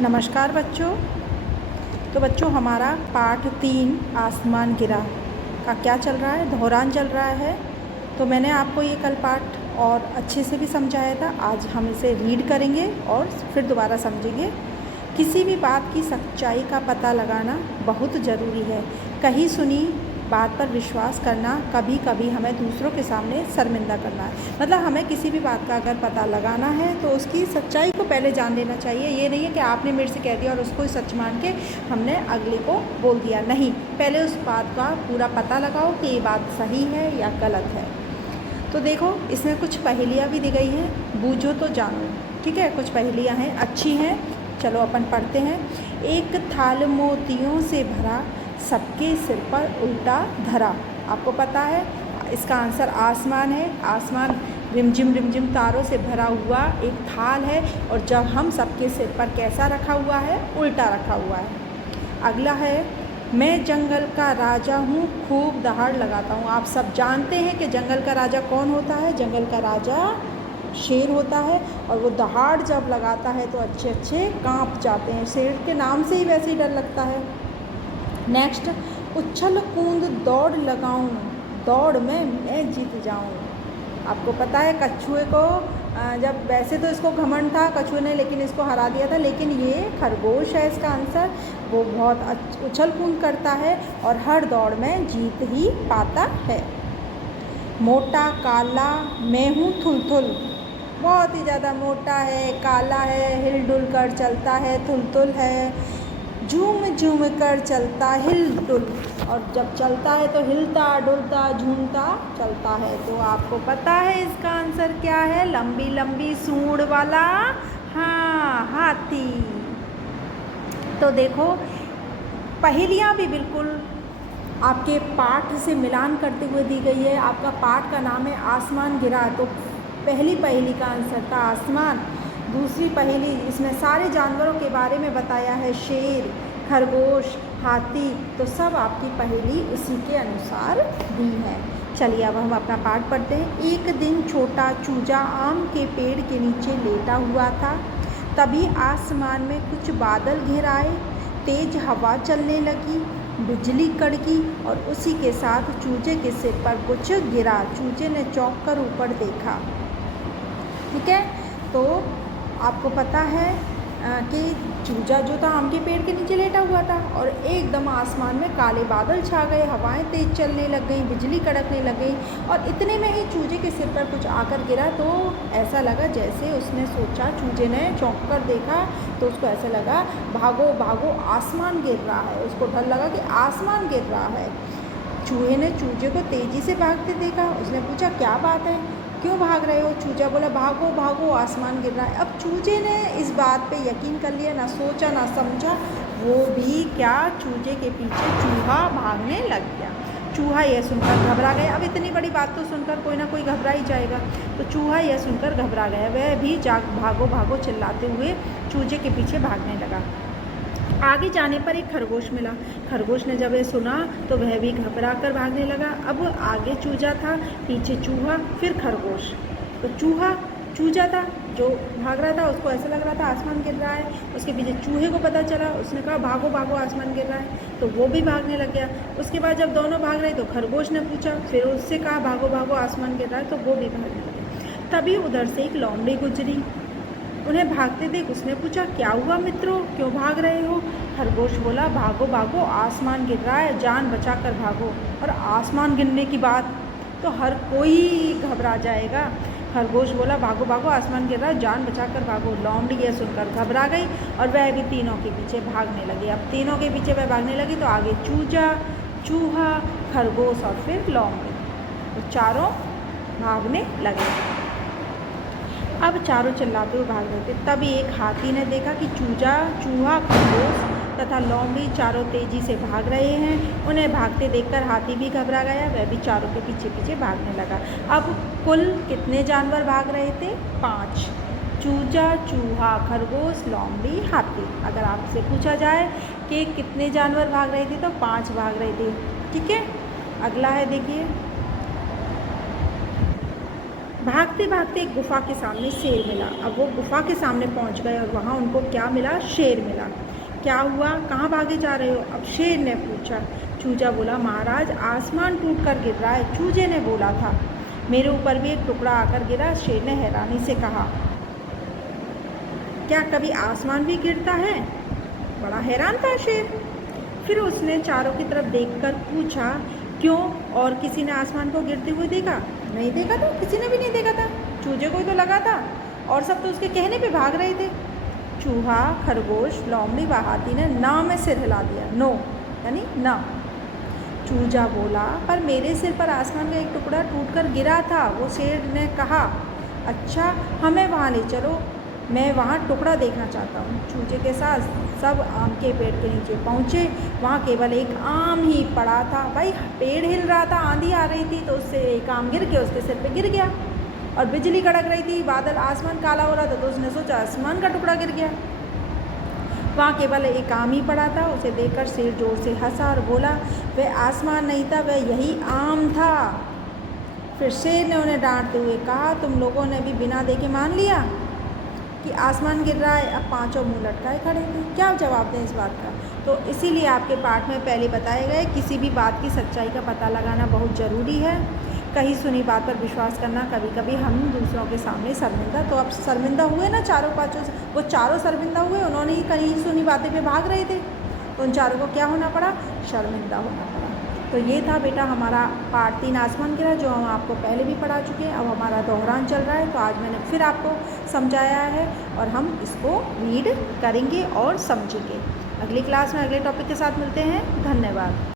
नमस्कार बच्चों। तो बच्चों हमारा पाठ 3 आसमान गिरा का क्या चल रहा है, दोहरान चल रहा है। तो मैंने आपको ये कल पाठ और अच्छे से भी समझाया था। आज हम इसे रीड करेंगे और फिर दोबारा समझेंगे। किसी भी बात की सच्चाई का पता लगाना बहुत ज़रूरी है। कहीं सुनी बात पर विश्वास करना कभी कभी हमें दूसरों के सामने शर्मिंदा करना है। मतलब हमें किसी भी बात का अगर पता लगाना है तो उसकी सच्चाई को पहले जान लेना चाहिए। ये नहीं है कि आपने मेरे से कह दिया और उसको ही सच मान के हमने अगले को बोल दिया। नहीं, पहले उस बात का पूरा पता लगाओ कि ये बात सही है या गलत है। तो देखो इसमें कुछ पहेलियाँ भी दी गई हैं, बूझो तो जानो। ठीक है, कुछ पहेलियाँ हैं, अच्छी हैं। चलो अपन पढ़ते हैं। एक थाल मोतियों से भरा, सबके सिर पर उल्टा धरा। आपको पता है इसका आंसर आसमान है। आसमान रिमझिम तारों से भरा हुआ एक थाल है और जब हम सबके सिर पर कैसा रखा हुआ है, उल्टा रखा हुआ है। अगला है, मैं जंगल का राजा हूँ, खूब दहाड़ लगाता हूँ। आप सब जानते हैं कि जंगल का राजा कौन होता है। जंगल का राजा शेर होता है और वो दहाड़ जब लगाता है तो अच्छे अच्छे कांप जाते हैं। शेर के नाम से ही वैसे ही डर लगता है। नेक्स्ट, उछल कूद दौड़ लगाऊं, दौड़ में मैं जीत जाऊं। आपको पता है कछुए को जब वैसे तो इसको घमंड था कछुए ने, लेकिन इसको हरा दिया था। लेकिन ये खरगोश है इसका आंसर। वो बहुत उछल कूद करता है और हर दौड़ में जीत ही पाता है। मोटा काला मैं हूँ थुलथुल, बहुत ही ज़्यादा मोटा है, काला है, हिल डुल कर चलता है, थुलथुल है, झूम झूम कर चलता हिल डुल, और जब चलता है तो हिलता डुलता झूमता चलता है। तो आपको पता है इसका आंसर क्या है, लंबी लंबी सूंड वाला, हाँ, हाथी। तो देखो पहेलियाँ भी बिल्कुल आपके पाठ से मिलान करते हुए दी गई है। आपका पाठ का नाम है आसमान गिरा, तो पहली पहेली का आंसर था आसमान। दूसरी पहेली इसमें सारे जानवरों के बारे में बताया है, शेर, खरगोश, हाथी। तो सब आपकी पहेली उसी के अनुसार दी है। चलिए अब हम अपना पाठ पढ़ते हैं। एक दिन छोटा चूजा आम के पेड़ के नीचे लेटा हुआ था। तभी आसमान में कुछ बादल घिर आए, तेज हवा चलने लगी, बिजली कड़की और उसी के साथ चूजे के सिर पर कुछ गिरा। चूजे ने चौंक कर ऊपर देखा। ठीक है, तो आपको पता है कि चूजा जो था आम के पेड़ के नीचे लेटा हुआ था और एकदम आसमान में काले बादल छा गए, हवाएं तेज चलने लग गई, बिजली कड़कने लग गई और इतने में ही चूजे के सिर पर कुछ आकर गिरा। तो ऐसा लगा जैसे उसने सोचा, चूजे ने चौंक कर देखा तो उसको ऐसा लगा भागो भागो आसमान गिर रहा है। उसको डर लगा कि आसमान गिर रहा है। चूहे ने चूजे को तेज़ी से भागते देखा। उसने पूछा क्या बात है, क्यों भाग रहे हो। चूजा बोला भागो भागो आसमान गिर रहा है। अब चूजे ने इस बात पे यकीन कर लिया, ना सोचा ना समझा, वो भी क्या, चूजे के पीछे चूहा भागने लग गया। चूहा यह सुनकर घबरा गया। अब इतनी बड़ी बात तो सुनकर कोई ना कोई घबरा ही जाएगा। तो चूहा यह सुनकर घबरा गया, वह भी भागो भागो चिल्लाते हुए चूजे के पीछे भागने लगा। आगे जाने पर एक खरगोश मिला। खरगोश ने जब ये सुना तो वह भी घबरा कर भागने लगा। अब आगे चूजा था, पीछे चूहा, फिर खरगोश। तो चूजा था जो भाग रहा था, उसको ऐसा लग रहा था आसमान गिर रहा है। उसके पीछे चूहे को पता चला, उसने कहा भागो भागो आसमान गिर रहा है, तो वो भी भागने लग गया। उसके बाद जब दोनों भाग रहे तो खरगोश ने पूछा, फिर उससे कहा भागो भागो आसमान गिर रहा है, तो वो भी भागने लगे। तभी उधर से एक लोमड़ी गुजरी, उन्हें भागते देख उसने पूछा क्या हुआ मित्रों, क्यों भाग रहे हो। खरगोश बोला भागो भागो आसमान गिर रहा है, जान बचा कर भागो। और आसमान गिरने की बात तो हर कोई घबरा जाएगा। खरगोश बोला भागो भागो आसमान गिर रहा है, जान बचा कर भागो। लोमड़ी ये सुनकर घबरा गई और वह भी तीनों के पीछे भागने लगी। अब तीनों के पीछे वह भागने लगी तो आगे चूजा, चूहा, खरगोश और फिर लोमड़ी, तो चारों भागने लगे। अब चारों चिल्लाते हुए भाग रहे थे। तभी एक हाथी ने देखा कि चूजा, चूहा, खरगोश तथा लोमड़ी चारों तेजी से भाग रहे हैं। उन्हें भागते देखकर हाथी भी घबरा गया, वह भी चारों के पीछे पीछे भागने लगा। अब कुल कितने जानवर भाग रहे थे, 5। चूजा, चूहा, खरगोश, लोमड़ी, हाथी। अगर आपसे पूछा जाए कि कितने जानवर भाग रहे थे तो 5 भाग रहे थे। ठीक है, अगला है देखिए, भागते भागते एक गुफ़ा के सामने शेर मिला। अब वो गुफ़ा के सामने पहुंच गए और वहाँ उनको क्या मिला? शेर मिला। क्या हुआ? कहाँ भागे जा रहे हो? अब शेर ने पूछा। चूजा बोला, महाराज आसमान टूट कर गिर रहा है। चूजे ने बोला था, मेरे ऊपर भी एक टुकड़ा आकर गिरा। शेर ने हैरानी से कहा, क्या कभी आसमान भी गिरता है? बड़ा हैरान था शेर। फिर उसने चारों की तरफ देखकर पूछा, क्यों, और किसी ने आसमान को गिरते हुए देखा? नहीं देखा था, किसी ने भी नहीं देखा था। चूजे को ही तो लगा था, और सब तो उसके कहने पे भाग रहे थे। चूहा, खरगोश, लोमड़ी व हाथी ने ना में सिर हिला दिया। नो यानी ना। चूजा बोला, पर मेरे सिर पर आसमान का एक टुकड़ा टूटकर गिरा था। वो शेर ने कहा, अच्छा हमें वहाँ ले चलो, मैं वहाँ टुकड़ा देखना चाहता हूँ। चूजे के साथ सब आम के पेड़ के नीचे पहुँचे। वहाँ केवल एक आम ही पड़ा था। भाई पेड़ हिल रहा था, आंधी आ रही थी, तो उससे एक आम गिर के उसके सिर पे गिर गया। और बिजली कड़क रही थी, बादल, आसमान काला हो रहा था, तो उसने सोचा आसमान का टुकड़ा गिर गया। वहाँ केवल एक आम ही पड़ा था। उसे देखकर शेर जोर से हंसा और बोला, वह आसमान नहीं था, वह यही आम था। फिर शेर ने उन्हें डांटते हुए कहा, तुम लोगों ने भी बिना देखे मान लिया कि आसमान गिर रहा है। अब पांचों मुंह लटकाए खड़े थे, क्या जवाब दें इस बात का। तो इसीलिए आपके पाठ में पहले बताए गए, किसी भी बात की सच्चाई का पता लगाना बहुत ज़रूरी है। कहीं सुनी बात पर विश्वास करना, कभी कभी हम दूसरों के सामने शर्मिंदा, तो अब शर्मिंदा हुए ना चारों पाँचों से, वो चारों शर्मिंदा हुए। उन्होंने ही कहीं सुनी बातें पे भाग रहे थे, तो उन चारों को क्या होना पड़ा? शर्मिंदा होना पड़ा। तो ये था बेटा हमारा पाठ 3 आसमान गिरा, जो हम आपको पहले भी पढ़ा चुके हैं। अब हमारा दोहरान चल रहा है, तो आज मैंने फिर आपको समझाया है और हम इसको रीड करेंगे और समझेंगे। अगली क्लास में अगले टॉपिक के साथ मिलते हैं। धन्यवाद।